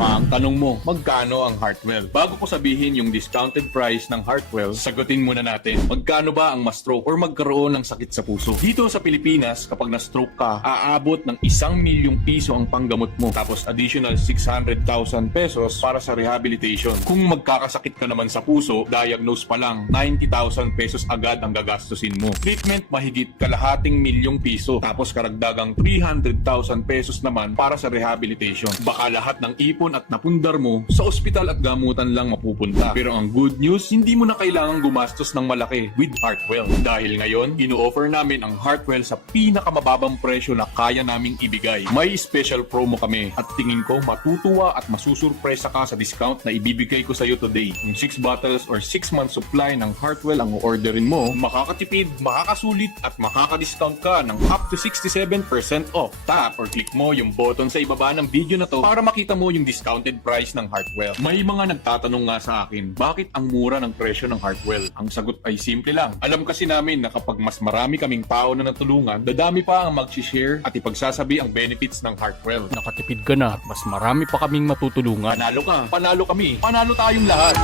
Tama ang tanong mo, magkano ang Heartwell? Bago ko sabihin yung discounted price ng Heartwell, sagutin muna natin, magkano ba ang ma-stroke or magkaroon ng sakit sa puso? Dito sa Pilipinas, kapag na-stroke ka, aabot ng 1,000,000 piso ang panggamot mo, tapos additional 600,000 pesos para sa rehabilitation. Kung magkakasakit ka naman sa puso, diagnose pa lang, 90,000 pesos agad ang gagastusin mo. Treatment, mahigit kalahating milyong piso, tapos karagdagang 300,000 pesos naman para sa rehabilitation. Baka lahat ng ipon at napundar mo sa ospital at gamutan lang mapupunta. Pero ang good news, hindi mo na kailangang gumastos ng malaki with Heartwell. Dahil ngayon, ino-offer namin ang Heartwell sa pinakamababang presyo na kaya naming ibigay. May special promo kami at tingin ko matutuwa at masusurpresa ka sa discount na ibibigay ko sa iyo today. Kung 6 bottles or 6 months supply ng Heartwell ang orderin mo, makakatipid, makakasulit at makaka-discount ka ng up to 67% off. Tap or click mo yung button sa ibaba ng video na to para makita mo yung discounted price ng Heartwell. May mga nagtatanong nga sa akin, bakit ang mura ng presyo ng Heartwell? Ang sagot ay simple lang. Alam kasi namin na kapag mas marami kaming tao na natulungan, dadami pa ang mag-share at ipagsasabi ang benefits ng Heartwell. Nakatipid ka na at mas marami pa kaming matutulungan. Panalo ka, panalo kami, panalo tayong lahat.